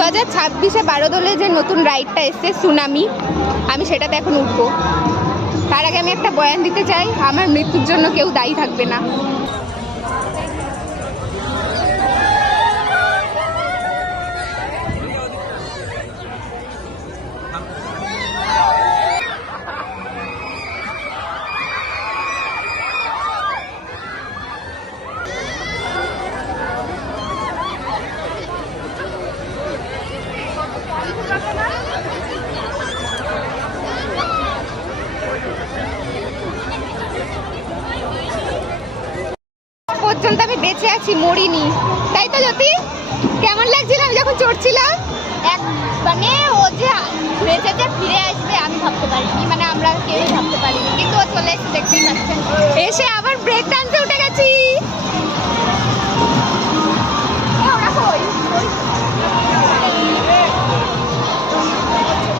2026-এ বারোদলে যে নতুন রাইডটা এসছে সুনামি, আমি সেটাতে এখন উঠবো। তার আগে আমি একটা বয়ান দিতে চাই, আমার মৃত্যুর জন্য কেউ দায়ী থাকবে না। পর্যন্ত আমি বেঁচে আছি, মরিনি।